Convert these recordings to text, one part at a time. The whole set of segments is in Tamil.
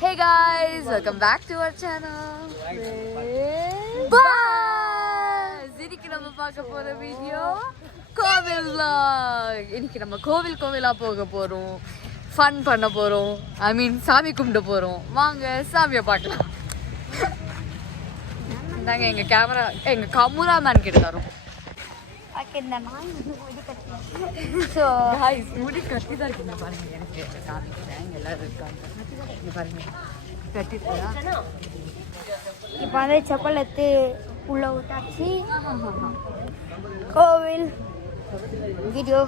Hey guys, welcome back to our channel. இன்னைக்கு நம்ம பார்க்க போற வீடியோ கோவில் vlog. இன்னைக்கு நம்ம கோவிலா போக போறோம், ஃபன் பண்ண போறோம், சாமி கும்பிட போறோம். வாங்க சாமியை பார்க்கலாம். நாங்க எங்க கேமராமேன் கிட்ட தரோம். முடி கட்டி தான் இருக்குங்க பாருங்க. எனக்கு காமிக்கிறேன், இங்க எல்லாரும் இருக்காங்க. இங்க பாருங்க கட்டிருக்கா. இப்போ வந்து செப்பல் எடுத்து உள்ள விட்டாச்சு. கோவில் வீடியோ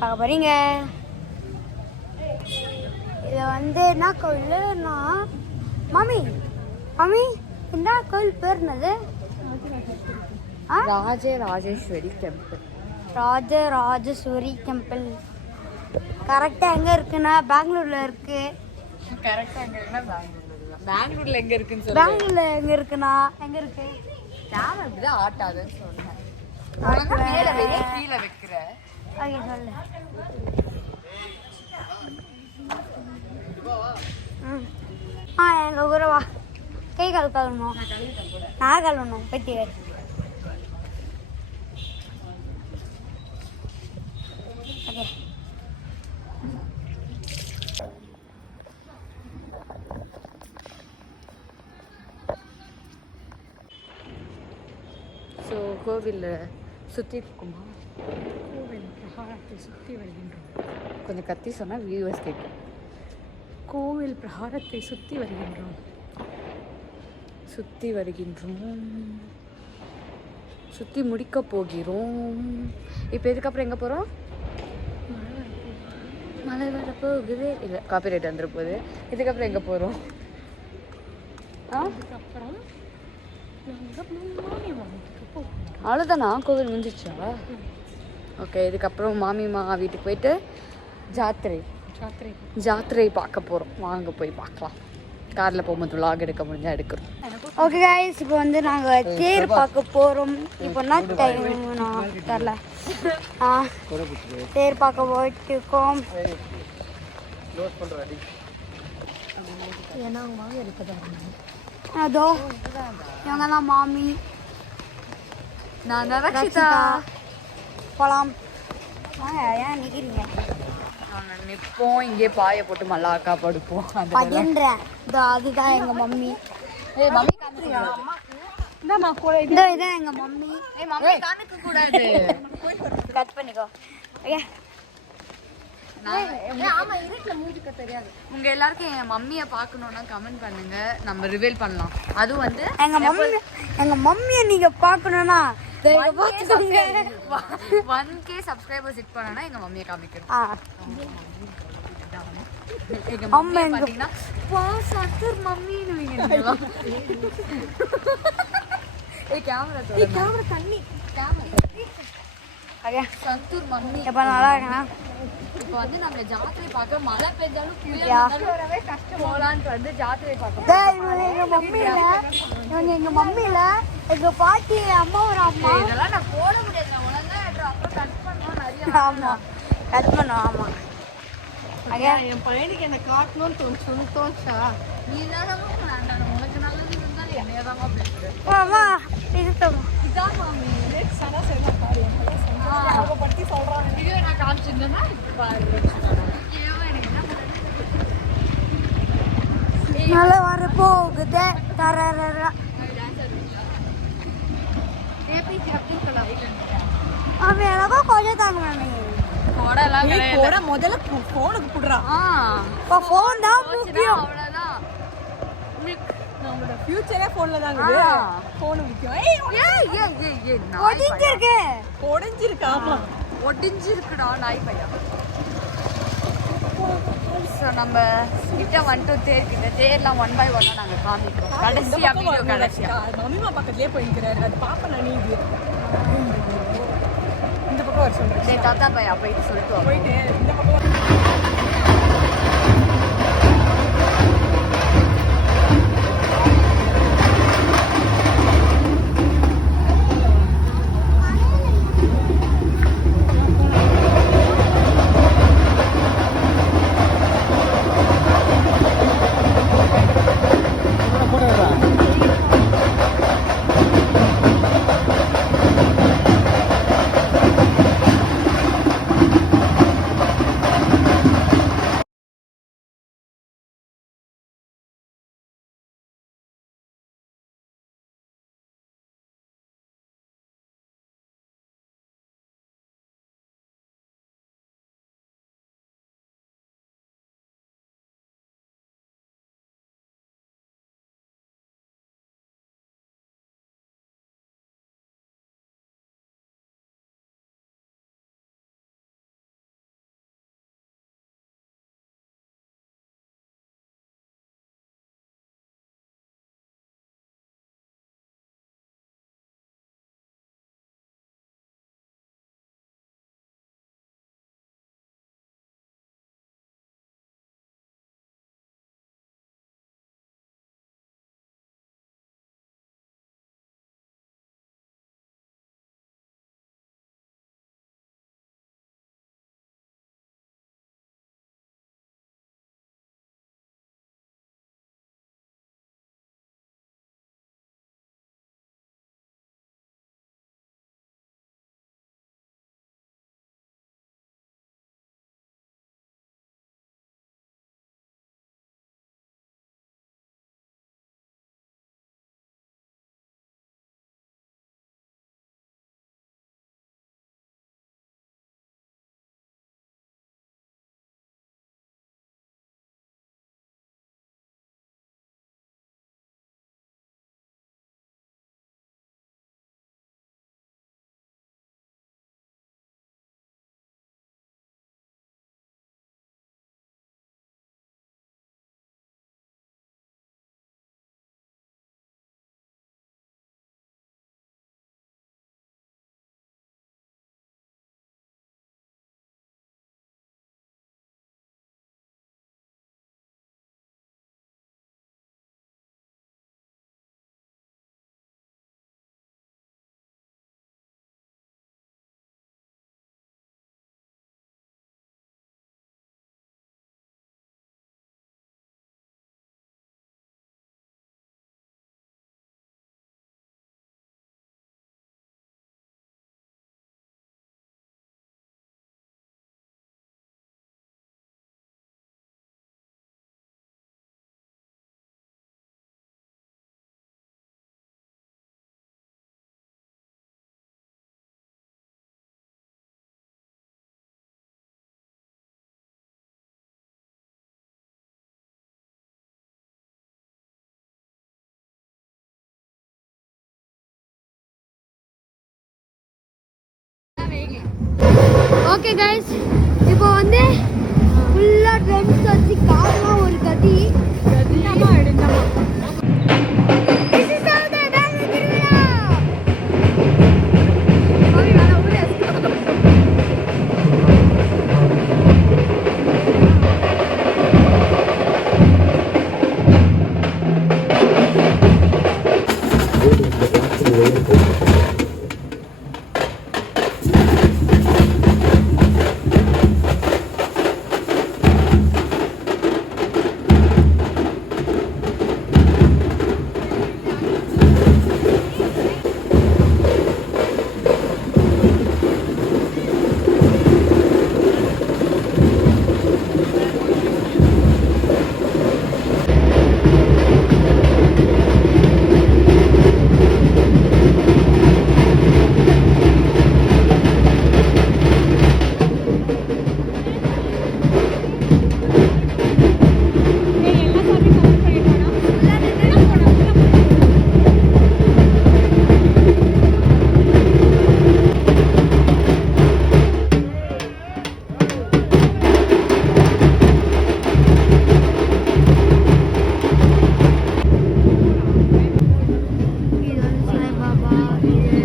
பார்க்க போறீங்க. இதை வந்து என்ன கோவில்னா மாமி என்ன கோவில் பேர் என்னது? ராஜராஜேஸ்வரி டெம்பிள். ராஜராஜேஸ்வரி டெம்பிள் கரெக்டாக எங்கே இருக்குன்னா பெங்களூர்ல இருக்கு. கரெக்டாக எங்கே இருக்குன்னா பெங்களூர்ல எங்கே இருக்குன்னு சொல்லு. பெங்களூர்ல எங்கே இருக்குன்னா எங்கே இருக்கு? கேமரா இப்படிதான் ஆட்டாதுன்னு சொன்னேன். கீழே வைக்கிற ஓகே சொல்லு. எங்கள் ஊரை வா. கை கால் கழுவணும். நான் கழுவணும் பற்றி வேறு. ஓகே ஸோ கோவிலில் சுற்றி இருக்குமா? கோவில் பிரகாரத்தை சுற்றி வருகின்றோம். கொஞ்சம் கத்தி சொன்னால் வியூவர்ஸ் கேட்கும். கோவில் பிரகாரத்தை சுற்றி வருகின்றோம். சுற்றி முடிக்க போகிறோம். இப்போ இதுக்கப்புறம் எங்கே போகிறோம்? மழை வர போகுது. இல்லை, காப்பிரைட் வந்துட போகுது. இதுக்கப்புறம் எங்கே போகிறோம்? அதுக்கப்புறம் அவ்வளோதானா? கோவில் முடிஞ்சிச்சா? ஓகே, இதுக்கப்புறம் மாமிமா வீட்டுக்கு போயிட்டு ஜாத்திரை பார்க்க போகிறோம். வாங்க போய் பார்க்கலாம். காரில் போகும்போது vlog எடுக்க முடிஞ்சால் எடுக்கிறோம். ஓகே கைஸ், இப்போ வந்து நாங்கள் தேர் பார்க்க போகிறோம். இப்போ என்ன டைம் நான் தெரில. தேர் பார்க்க போயிட்டு இருக்கோம். அதோ இவங்க தான் மாமி, நான் தான் ரக்ஷிதா. போகலாம். ஏன் நிற்கிறீங்க? நாங்கள் நிற்போம், இங்கே பாயை போட்டு மல்லாக்கா படுப்போம். பகின்றேன். அதுதான் எங்கள் மம்மி. மம்மி இதான் எங்கள் மம்மி. காமிக்க கூடாது, கட் பண்ணிக்கோ. ஓகே, உங்க எல்லாருக்கும் என் மம்மியை பார்க்கணும்னா கமெண்ட் பண்ணுங்க, நம்ம ரிவீல் பண்ணலாம். அதுவும் வந்து எங்க மம்மியை நீங்க பார்க்கணும்னா 1K சப்ஸ்கிரைபர்ஸ் ஹிட் பண்ணனா எங்க மம்மியை காமிக்கிறோம். எங்க மம்மி பாத்தீங்கன்னா சந்தூர் மம்மின்னு நீங்க கேமரா தண்ணி சந்தூர் மம்மி எப்ப நல்லா இருக்கா? இப்போ வந்து நாங்க ஜாத்திரை பார்க்க, மழை பெஞ்சாலும் கஷ்டம் போலான்னு வந்து ஜாத்திரை பார்க்க. எங்க மம்மி இல்ல, எங்க மம்மி இல்ல, எங்க பாட்டி அம்மா ஒரு அம்மா. இதெல்லாம் நான் போட முடியாது, நான் ஒழுங்கா அப்புறம் கட் பண்ணோம் நிறைய. ஆமா கட் பண்ணோம். ஆமா என் பையனுக்கு என்ன காட்டணும்னு தோணுச்சா? நீ தானே உனக்கு நல்லது இருந்தாலும் என்னைய தான் பேசுறேன். ஆமா இதுதான் இதான் மாமி பட்டி சொல்றாங்க. வீடியோ நான் காமிச்சிருந்தேன்னா நல்லா வர போகுது. அவன் எவ்வளவோ கொஞ்சம் தாங்க மாமி. முதல்ல போனுக்கு போடுறான். போன் தான் முக்கியம். அவ்வளவுதான், நம்மளோட ஃபியூச்சரே போன்ல தான் இருக்குது. போன் முக்கியம். ஒடிஞ்சிருக்குடா நாய் பையன். ஸோ நம்ம கிட்ட வந்துட்டு தேர்லாம் 1 by 1 நாங்கள் காமிக்கிறோம். கடைசியா வீடியோ கடைசியா மம்மிமா பக்கத்துலேயே போயிருக்கிறாரு. அது பாப்பா நான் நீ இந்த பக்கம் வர சொல்றேன். தாத்தா பையா போயிட்டு சொல்லிட்டு போயிட்டு இந்த பக்கம் ஓகே கைஸ், இப்போ வந்து ஃபுல்லா ட்ரம்ஸ் வச்சு காதுலாம் ஒரு கட்டி This is how the dance திருவிழா. இது வந்து சாய்பாபா, இது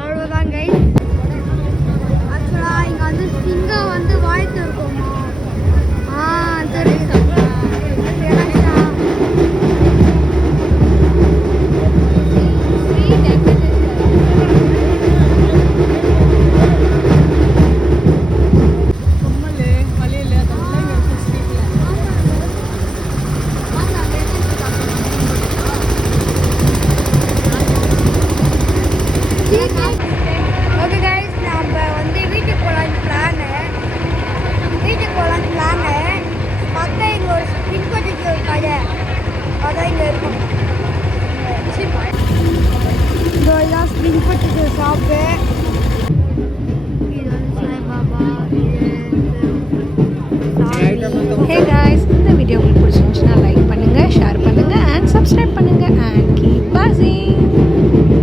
அவ்வளோதான் கைஸ். ஆக்சுவலாக இங்கே வந்து சிங்கம் வந்து வாய்த்து இருக்குமா? தெரியுது. கம்மலு வளையல் அதெல்லாம் இங்க இருக்கு ஸ்ட்ரீட்ல. ஓகே கைஸ், நம்ம வந்து வீட்டுக்கு போகலான்னு பிளானு. பக்கம் இங்கே ஒரு பின்பற்றிக்கு ஒரு கடை, அதான் இங்கே இருக்கும். இதெல்லாம் பின்பற்றிக்கு ஷாப்பு.